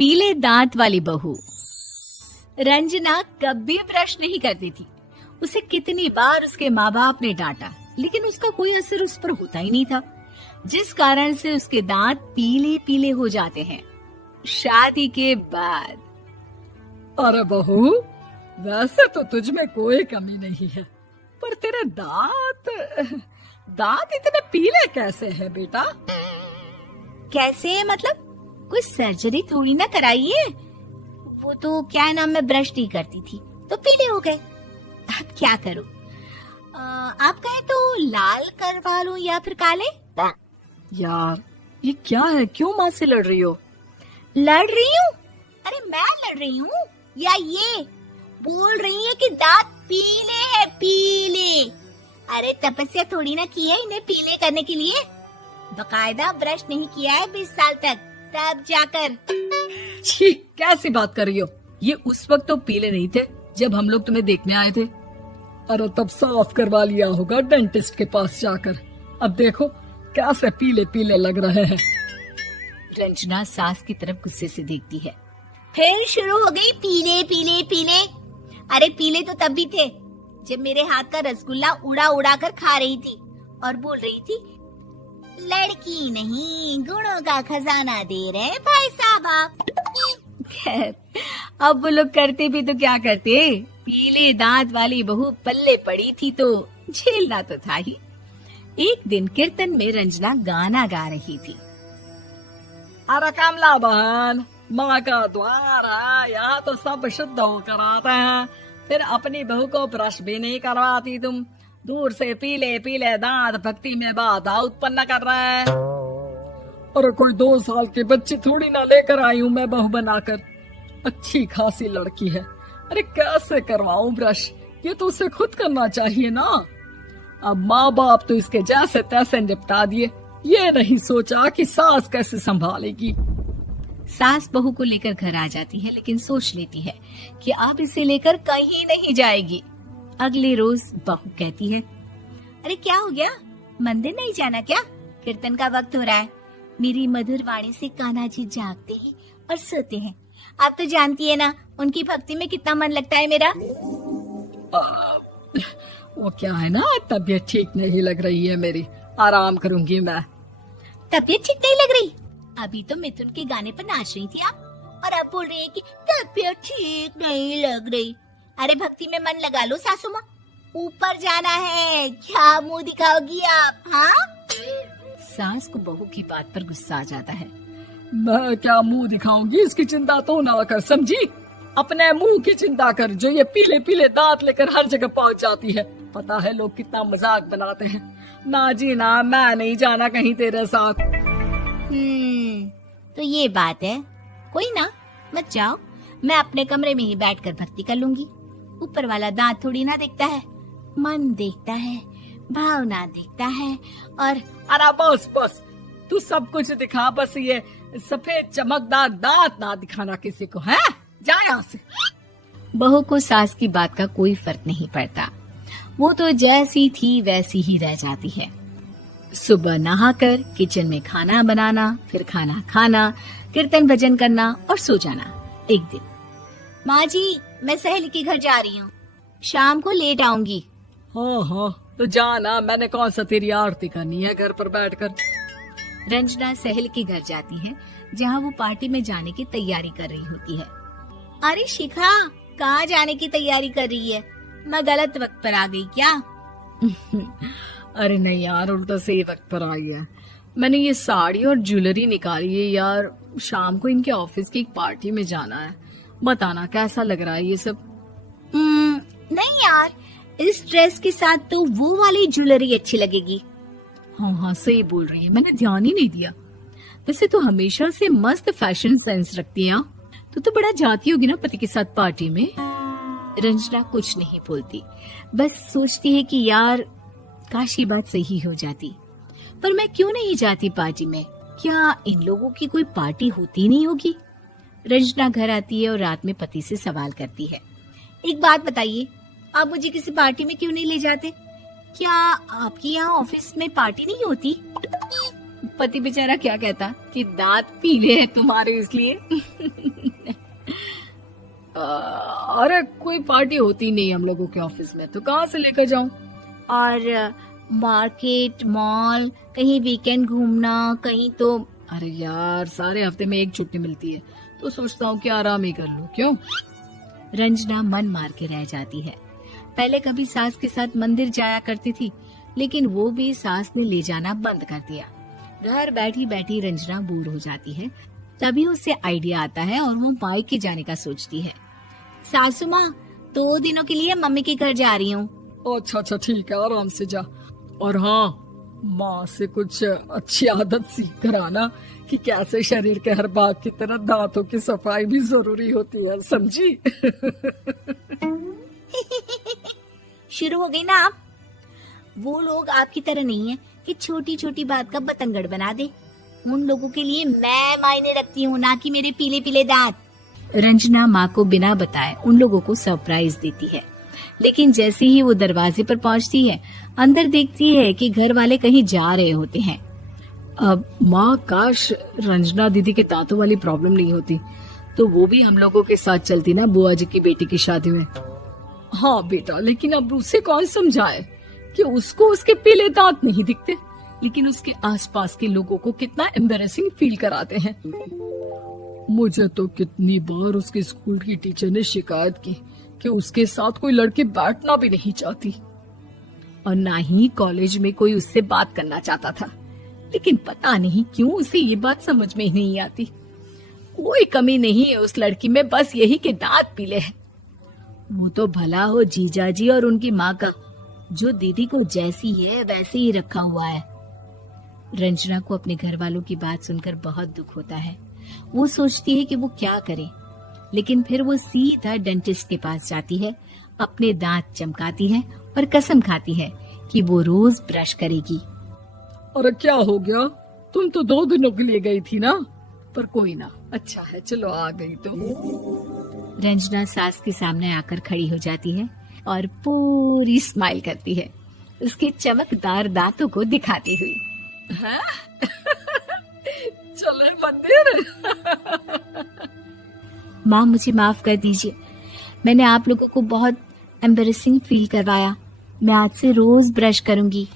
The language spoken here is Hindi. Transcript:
पीले दांत वाली बहू। रंजना कभी ब्रश नहीं करती थी। उसे कितनी बार उसके माँ बाप ने डांटा, लेकिन उसका कोई असर उस पर होता ही नहीं था, जिस कारण से उसके दांत पीले पीले हो जाते हैं। शादी के बाद। अरे बहू, वैसे तो तुझ में कोई कमी नहीं है, पर तेरे दांत इतने पीले कैसे हैं बेटा? कैसे मतलब? कोई सर्जरी थोड़ी ना कराइए। वो तो क्या नाम, मैं ब्रश नहीं करती थी तो पीले हो गए। अब क्या करूं? आप कहें तो लाल करवा लूं या फिर काले? यार ये क्या है, क्यों माँ से लड़ रही हो? लड़ रही हूँ? अरे मैं लड़ रही हूँ या ये बोल रही है कि दांत पीले हैं, पीले। अरे तपस्या थोड़ी ना की है इन्हें पीले करने के लिए। बकायदा ब्रश नहीं किया है 20 साल तक, तब जाकर। छी, कैसी बात कर रही हो? ये उस वक्त तो पीले नहीं थे जब हम लोग तुम्हें देखने आए थे। अरे तब साफ करवा लिया होगा डेंटिस्ट के पास जाकर। अब देखो कैसे पीले पीले लग रहे हैं। रंजना सास की तरफ गुस्से से देखती है। फिर शुरू हो गई पीले पीले पीले। अरे पीले तो तब भी थे जब मेरे हाथ का रसगुल्ला उड़ा उड़ा कर खा रही थी और बोल रही थी, लड़की नहीं गुणों का खजाना दे रहे भाई साहब आप। खैर, अब वो लोग करते भी तो क्या करते, पीले दांत वाली बहू पल्ले पड़ी थी तो झेलना तो था ही। एक दिन कीर्तन में रंजना गाना गा रही थी। अरे कमला बहन, माँ का द्वार है, यहाँ तो सब शुद्ध होकर आते हैं, फिर अपनी बहू को ब्रश भी नहीं करवाती तुम। दूर से पीले पीले दांत भक्ति में बाधा उत्पन्न कर रहे हैं। अरे कोई 2 साल की बच्ची थोड़ी ना लेकर आई हूँ मैं बहू बनाकर। अच्छी खासी लड़की है, अरे कैसे करवाऊं ब्रश? ये तो उसे खुद करना चाहिए ना। अब माँ बाप तो इसके जैसे तैसे निपटा दिए, ये नहीं सोचा कि सास कैसे संभालेगी। सास बहू को लेकर घर आ जाती है, लेकिन सोच लेती है कि अब इसे लेकर कहीं नहीं जाएगी। अगले रोज बहू कहती है, अरे क्या हो गया, मंदिर नहीं जाना क्या? कीर्तन का वक्त हो रहा है। मेरी मधुर वाणी से कान्हा जी जागते हैं और सोते हैं। आप तो जानती है ना उनकी भक्ति में कितना मन लगता है मेरा। वो क्या है ना, तबीयत ठीक नहीं लग रही है मेरी, आराम करूंगी मैं। तबीयत ठीक नहीं लग रही? अभी तो मिथुन के गाने पर नाच रही थी आप, और अब बोल रही है कि तबीयत ठीक नहीं लग रही। अरे भक्ति में मन लगा लो सासू माँ, ऊपर जाना है, क्या मुंह दिखाओगी आप? हाँ? सास को बहू की बात पर गुस्सा आ जाता है। मैं क्या मुंह दिखाऊंगी, इसकी चिंता तो ना कर, समझी? अपने मुंह की चिंता कर, जो ये पीले पीले दांत लेकर हर जगह पहुंच जाती है। पता है लोग कितना मजाक बनाते हैं। ना जी ना, मैं नहीं जाना कहीं तेरे साथ। तो ये बात है, कोई ना, मत जाओ, मैं अपने कमरे में ही बैठकर भक्ति कर लूंगी। ऊपर वाला दांत थोड़ी ना देखता है, मन देखता है, भावना देखता है। और अरे बस बस, तू सब कुछ दिखा, बस ये सफेद चमकदार दांत ना दिखाना किसी को, है? जा यहाँ से। बहू को सास की बात का कोई फर्क नहीं पड़ता, वो तो जैसी थी वैसी ही रह जाती है। सुबह नहाकर किचन में खाना बनाना, फिर खाना खाना, कीर्तन भजन करना और सो जाना। एक दिन, माँ जी मैं सहेली के घर जा रही हूँ, शाम को लेट आऊंगी। हाँ हाँ तो जाना, मैंने कौन सा तेरी आरती करनी है घर पर बैठकर। रंजना सहेली के घर जाती है, जहाँ वो पार्टी में जाने की तैयारी कर रही होती है। अरे शिखा, कहाँ जाने की तैयारी कर रही है? मैं गलत वक्त पर आ गई क्या? अरे नहीं यार, उल्टा सही वक्त पर आ गया। मैंने ये साड़ी और ज्वेलरी निकाली है यार, शाम को इनके ऑफिस की एक पार्टी में जाना है। बताना कैसा लग रहा है ये सब? नहीं यार, इस ड्रेस के साथ तो वो वाली ज्वेलरी अच्छी लगेगी। हाँ हाँ सही बोल रही है, मैंने ध्यान ही नहीं दिया। वैसे तो हमेशा से मस्त फैशन सेंस रखती है। तो बड़ा जाती होगी ना पति के साथ पार्टी में। रंजना कुछ नहीं बोलती, बस सोचती है कि यार काश ये बात सही हो जाती, पर मैं क्यों नहीं जाती पार्टी में? क्या इन लोगों की कोई पार्टी होती नहीं होगी? रंजना घर आती है और रात में पति से सवाल करती है, एक बात बताइए, आप मुझे किसी पार्टी में क्यों नहीं ले जाते? क्या आपके यहाँ ऑफिस में पार्टी नहीं होती? पति बेचारा क्या कहता कि दांत पीले हैं तुम्हारे इसलिए। अरे कोई पार्टी होती नहीं हम लोगों के ऑफिस में, तो कहाँ से लेकर जाऊं? और मार्केट, मॉल, कहीं वीकेंड घूमना, कहीं तो। अरे यार सारे हफ्ते में एक छुट्टी मिलती है, तो सोचता हूँ कि आराम ही कर लूं। क्यों? रंजना मन मार के रह जाती है। पहले कभी सास के साथ मंदिर जाया करती थी, लेकिन वो भी सास ने ले जाना बंद कर दिया। घर बैठी बैठी रंजना बोर हो जाती है। तभी उसे आइडिया आता है और वो मायके जाने का सोचती है। सासू माँ, 2 दिनों के लिए मम्मी के घर जा रही हूँ। अच्छा ठीक है, आराम से जा। और हाँ, माँ से कुछ अच्छी आदत सीख कर आना कि कैसे शरीर के हर भाग की तरह दांतों की सफाई भी जरूरी होती है, समझी? शुरू हो गई ना आप। वो लोग आपकी तरह नहीं है कि छोटी छोटी बात का बतंगड़ बना दे। उन लोगों के लिए मैं मायने रखती हूँ, ना कि मेरे पीले पीले दांत। रंजना माँ को बिना बताए उन लोगों को सरप्राइज देती है, लेकिन जैसे ही वो दरवाजे पर पहुंचती है, अंदर देखती है कि घर वाले कहीं जा रहे होते हैं। अब माँ, काश रंजना दीदी के दांतों वाली प्रॉब्लम नहीं होती, तो वो भी हम लोगों के साथ चलती ना बुआ जी की बेटी की शादी में। हाँ बेटा, लेकिन अब उसे कौन समझाए कि उसको उसके पीले दांत नहीं दिखते, लेकिन उसके आसपास के लोगों को कितना एम्बैरेसिंग फील कराते हैं। मुझे तो कितनी बार उसके स्कूल की टीचर ने शिकायत की कि उसके साथ कोई लड़की बैठना भी नहीं चाहती, और ना ही कॉलेज में कोई उससे बात करना चाहता था। लेकिन पता नहीं क्यों उसे ये बात समझ में ही नहीं आती। कोई कमी नहीं है उस लड़की में, बस यही कि दांत पीले हैं। वो तो भला हो जीजा जी और उनकी माँ का, जो दीदी को जैसी है वैसे ही रखा हुआ है। रंजना को अपने घर वालों की बात सुनकर बहुत दुख होता है। वो सोचती है कि वो क्या करे, लेकिन फिर वो सीधा डेंटिस्ट के पास जाती है, अपने दांत चमकाती है और कसम खाती है कि वो रोज ब्रश करेगी। अरे क्या हो गया? तुम तो 2 दिनों के लिए गई थी ना, पर कोई ना, अच्छा है, चलो आ गई तो। रंजना सास के सामने आकर खड़ी हो जाती है और पूरी स्माइल करती है, उसके चमकदार दांतों को दिखाती हुई। हैं? चले मंदिर। माँ, मुझे माफ कर दीजिए, मैंने आप लोगों को बहुत एम्बैरेसिंग फील करवाया। मैं आज से रोज ब्रश करूंगी।